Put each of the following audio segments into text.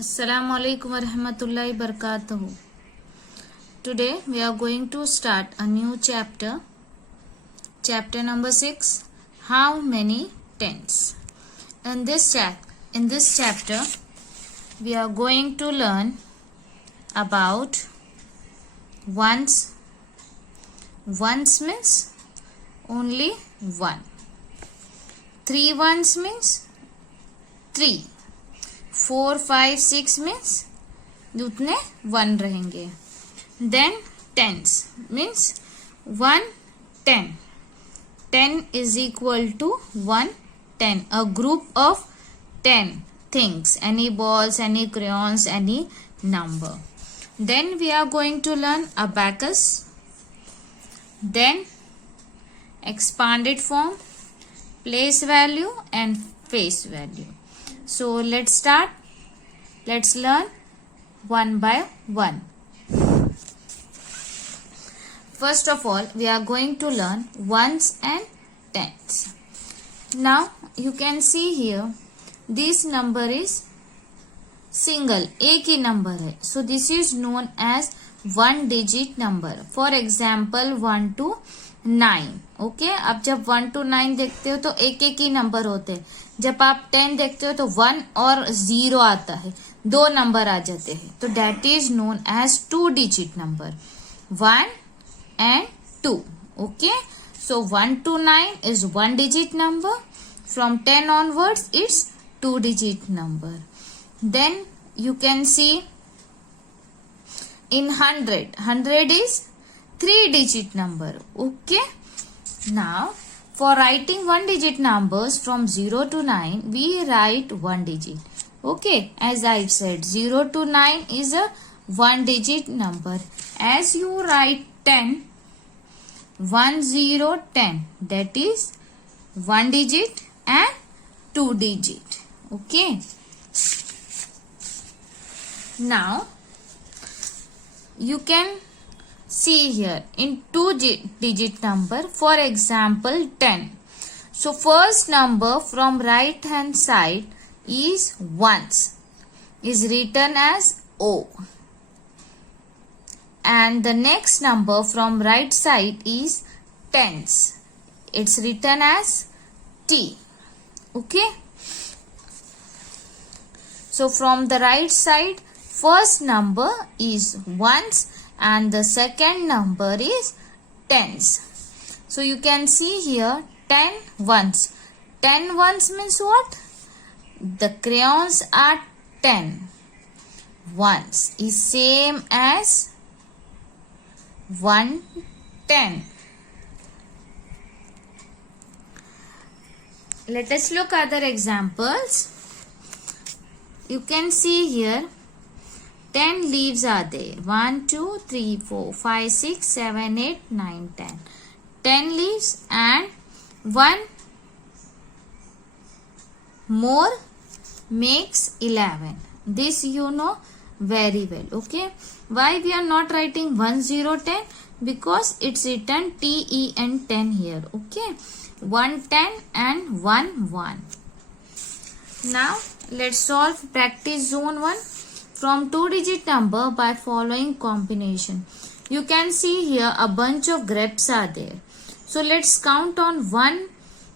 Assalamu alaikum warahmatullahi wabarakatuh. Today we are going to start a new chapter. Chapter number 6. How many tens? In this chapter we are going to learn about ones. Ones means only one. 3 ones means 3. 4, 5, 6 means उतने 1 रहेंगे. Then tens means 1 10. 10 is equal to 1 10. A group of 10 things. Any balls, any crayons, any number. Then we are going to learn abacus. Then expanded form, place value and face value. So let's start. Let's learn one by one. First of all, we are going to learn ones and tens. Now you can see here this number is single, एक ही number है. So this is known as one digit number. For example 1 to 9. Okay अब जब 1 to 9 देखते हो तो एक एक ही number होते हैं. जब आप 10 देखते हो तो 1 और 0 आता है, 2 नंबर आ जाते हैं. तो that is known as 2 digit number, 1 and 2. Okay so 1 to 9 is 1 digit number. From 10 onwards it's 2 digit number. Then you can see in 100 is 3 digit number. Okay, now for writing 1 digit numbers from 0 to 9 we write 1 digit. Okay, as I said 0 to 9 is a 1 digit number. As you write 10, 1 0 10, that is 1 digit and 2 digit. Okay, now you can see here in 2 digit number, for example 10. So first number from right hand side is ones, is written as O, and the next number from right side is tens, it's written as T. Okay, so from the right side first number is ones and the second number is tens. So you can see here 10 ones. 10 ones means what? The crayons are 10. Ones is same as 1 10. Let us look other examples. You can see here 10 leaves are there. 1, 2, 3, 4, 5, 6, 7, 8, 9, 10. 10 leaves and 1 more makes 11. This you know very well. Okay. Why we are not writing 1, 0, 10? Because it's written TEN 10 here. Okay. 1, 10 and 1, 1. Now let's solve practice zone 1. From 2 digit number by following combination. You can see here a bunch of grapes are there. So let's count on one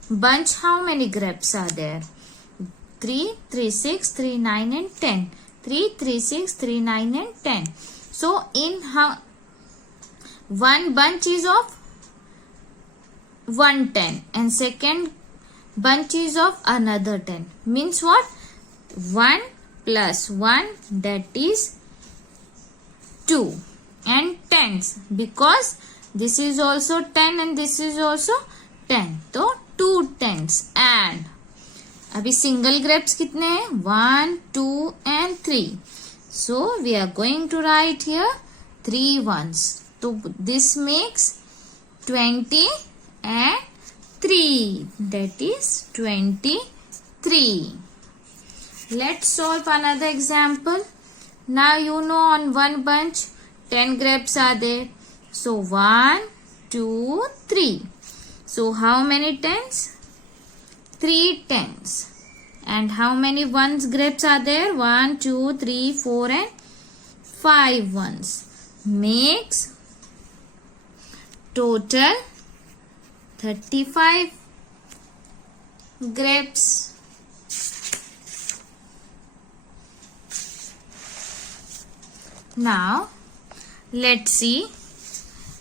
bunch how many grapes are there. 3, 3, 6, 3, 9 and 10. 3, 3, 6, 3, 9 and 10. So in one bunch is of 110 and second bunch is of another 10. Means what? 1 plus 1, that is 2, and tens, because this is also 10 and this is also 10, so 2 tens. And अभी single grapes कितने हैं? 1, 2 and 3. So we are going to write here 3 ones. So this makes 20 and 3, that is 23. Let's solve another example. Now you know on one bunch 10 grapes are there. So 1, 2, 3. So how many tens? 3 tens. And how many ones grapes are there? 1, 2, 3, 4 and 5 ones. Makes total 35 grapes. Now let's see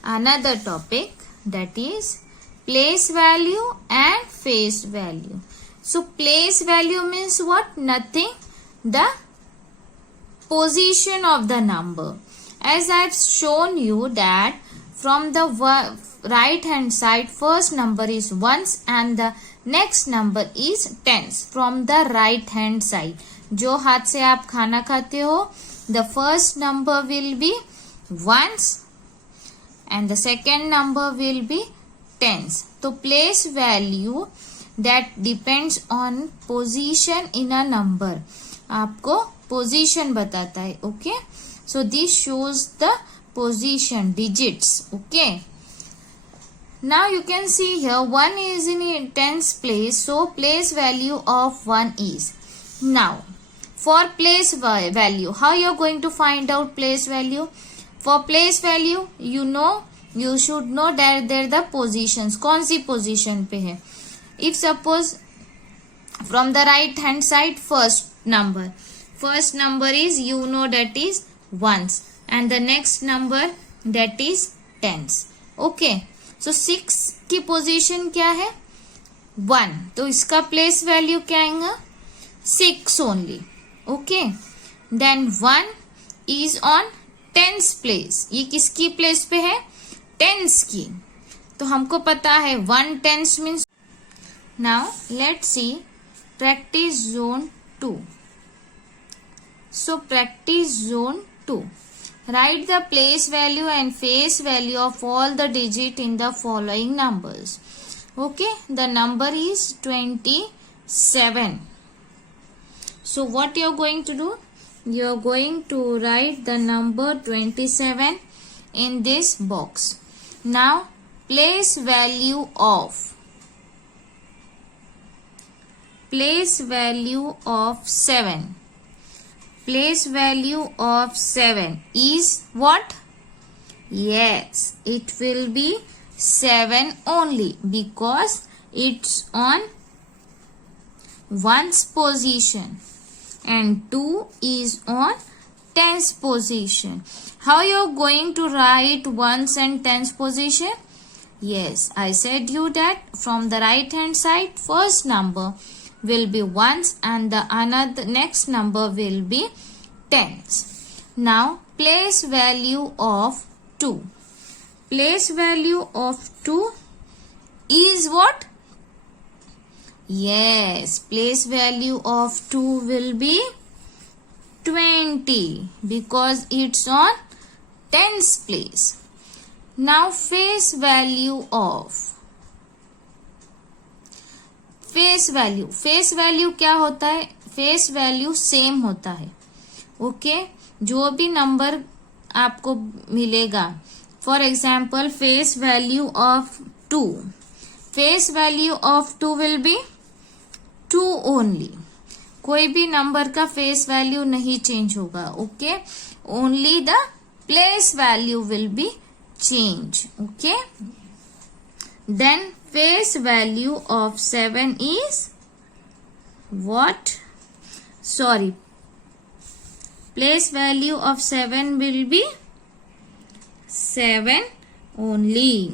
another topic, that is place value and face value. So place value means what? Nothing. The position of the number. As I've shown you that from the right hand side, first number is ones and the next number is tens. From the right hand side, जो हाथ से आप खाना खाते हो, the first number will be ones and the second number will be tens. तो place value that depends on position in a number, आपको position बताता है. Okay, so this shows the position, digits. Okay, now you can see here 1 is in tens place, so place value of 1 is. Now for place value, how you are going to find out place value? For place value, you should know that there the positions, कौन सी position पे है. If suppose from the right hand side, first number is, that is ones and the next number that is tens. Okay, so 6 की position क्या है? 1. तो इसका place value क्या आएगा? 6 only. Okay, then 1 is on tens place. ये किसकी place पे है? Tens की. तो हमको पता है 1 tens means. Now let's see practice zone 2. So practice zone 2. Write the place value and face value of all the digit in the following numbers. Okay, the number is 27. So what you are going to do? You are going to write the number 27 in this box. Now place value of 7. Place value of 7 is what? Yes, it will be 7 only because it's on ones position and 2 is on tens position. How you are going to write ones and tens position? Yes, I said you that from the right hand side, first number will be ones and the next number will be tens. Now place value of 2. Place value of 2 is what? Yes, place value of 2 will be 20 because it's on tens place. Now face value of face value क्या होता है? Face value same होता है. Okay, जो भी number आपको मिलेगा, for example face value of 2, face value of 2 will be 2 only. कोई भी नंबर का फेस वैल्यू नहीं चेंज होगा. Okay, only the place value will be change. Okay, then face value of 7 is what? Sorry, place value of 7 will be 7 only.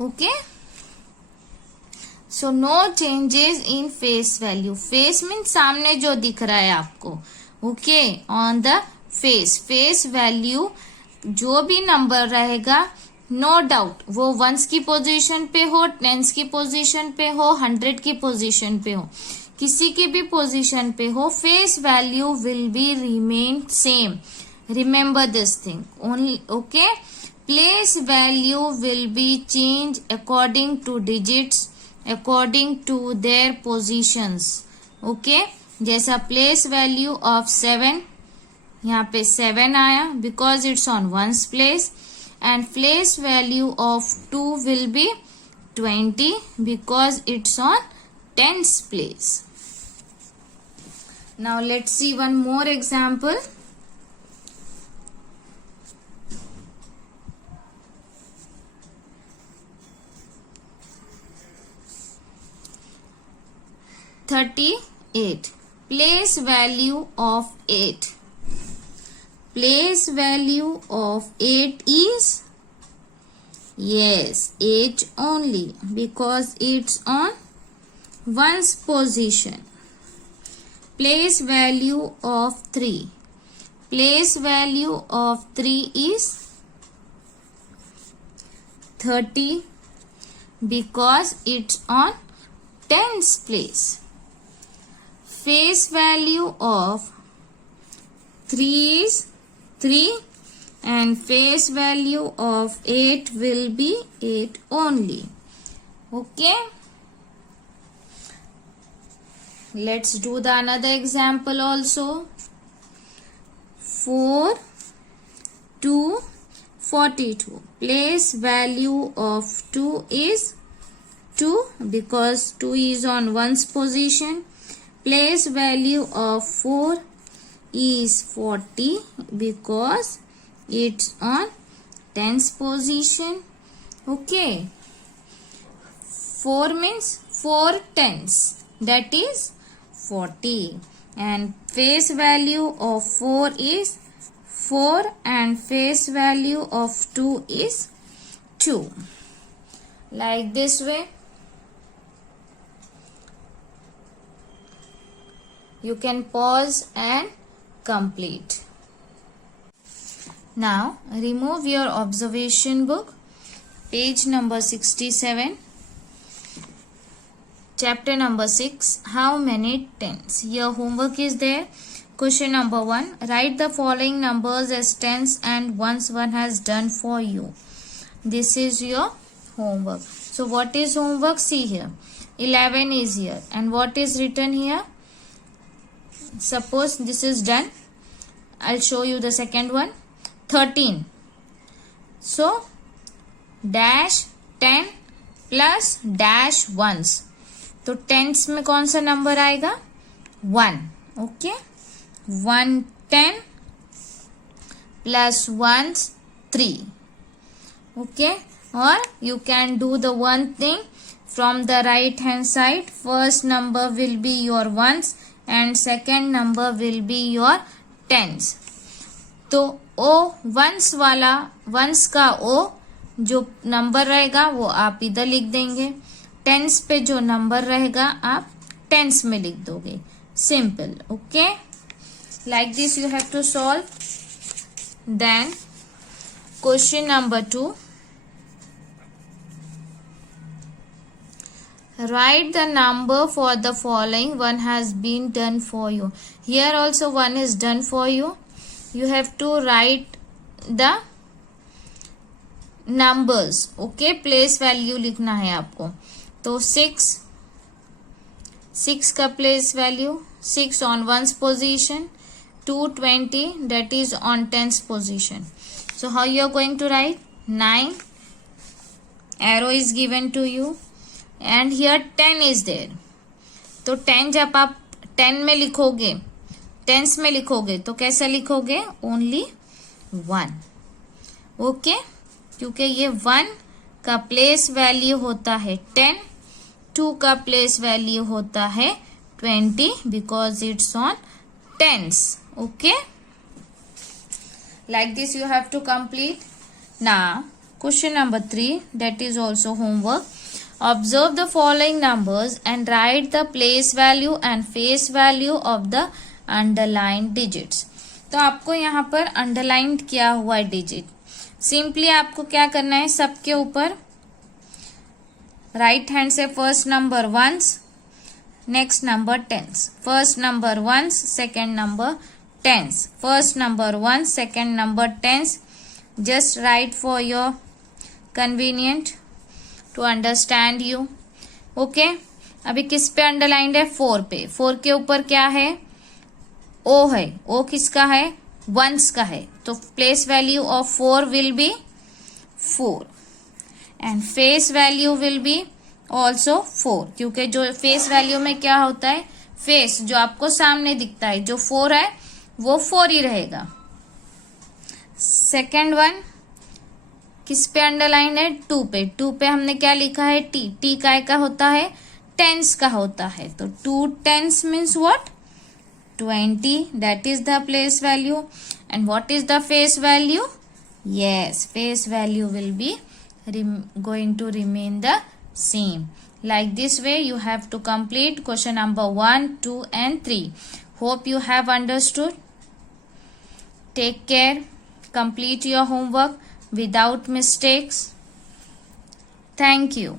Okay, so no changes in face value. Face means सामने जो दिख रहा है आपको. Okay, on the face value जो भी number रहेगा, no doubt वो वंस की पोजीशन पे हो, टेंस की पोजीशन पे हो, 100 की पोजीशन पे हो, किसी की भी पोजीशन पे हो, face value will be remain same. Remember this thing only. Okay, place value will be change according to digits, according to their positions. Okay, जैसा प्लेस वैल्यू ऑफ 7, यहाँ पे 7 आया because it's on ones place and place value of 2 will be 20 because it's on tens place. Now let's see one more example. $38. Place value of 8. Place value of 8 is, yes, 8 only because it's on ones position. Place value of 3. Place value of 3 is 30 because it's on tens place. Face value of 3 is 3 and face value of 8 will be 8 only. Okay. Let's do the another example also. 4 to 42. Place value of 2 is 2 because 2 is on ones position. Place value of 4 is 40 because it's on tens position. Okay. 4 means 4 tens. That is 40. And face value of 4 is 4 and face value of 2 is 2. Like this way. You can pause and complete. Now remove your observation book, page number 67, chapter number 6, how many tens. Your homework is there. Question number 1, write the following numbers as tens and ones one has done for you. This is your homework. So what is homework? See here, 11 is here and what is written here? Suppose this is done. I'll show you the second one. 13. So dash 10 plus dash ones. तो tense में कौन सा number आएगा? 1. Okay. 1 10 plus ones 3. Okay. Or you can do the one thing from the right hand side. First number will be your ones and second number will be your tens. तो ओ once वाला, once का ओ जो number रहेगा वो आप इधर लिख देंगे. टेंस पे जो नंबर रहेगा आप टेंस में लिख दोगे. Simple. Okay. Like this you have to solve. Then question number 2. Write the number for the following. One has been done for you. Here also one is done for you. You have to write the numbers. Okay. Place value लिखना है आपको. तो 6 का place value, 6 on ones position, 220 that is on tens position. So how you are going to write? 9. Arrow is given to you. And here 10 is there. तो 10 जब आप 10 में लिखोगे, टेंस में लिखोगे तो कैसा लिखोगे? ओनली 1. ओके. क्योंकि ये 1 का प्लेस वैल्यू होता है 10, 2 का प्लेस वैल्यू होता है 20 because it's on tens. Okay. Like this you have to complete. Now question number 3, that is also homework. Observe the following numbers and write the place value and face value of the underlined digits. तो आपको यहाँ पर underlined किया हुआ digit. Simply आपको क्या करना है? सबके ऊपर राइट हैंड से first number ones, next number tens. First number ones, second number tens. First number ones, second number tens. Just right for your convenient to understand you. Okay. अभी किस पे अंडरलाइंड है? 4 पे. 4 के ऊपर क्या है? ओ है. ओ किसका है? वंस का है. तो place value of 4 will be 4 and face value will be also 4, क्योंकि जो face value में क्या होता है, face जो आपको सामने दिखता है, जो 4 है वो 4 ही रहेगा. सेकेंड वन किस पे अंडरलाइन है, 2 पे. 2 पे हमने क्या लिखा है, टी. टी काय का होता है, टेंस का होता है. तो 2 tens means what, 20. That is the place value. And what is the face value, yes, face value will B going to remain the same. Like this way you have to complete question number 1, 2 and 3. Hope you have understood. Take care. Complete your homework without mistakes. Thank you.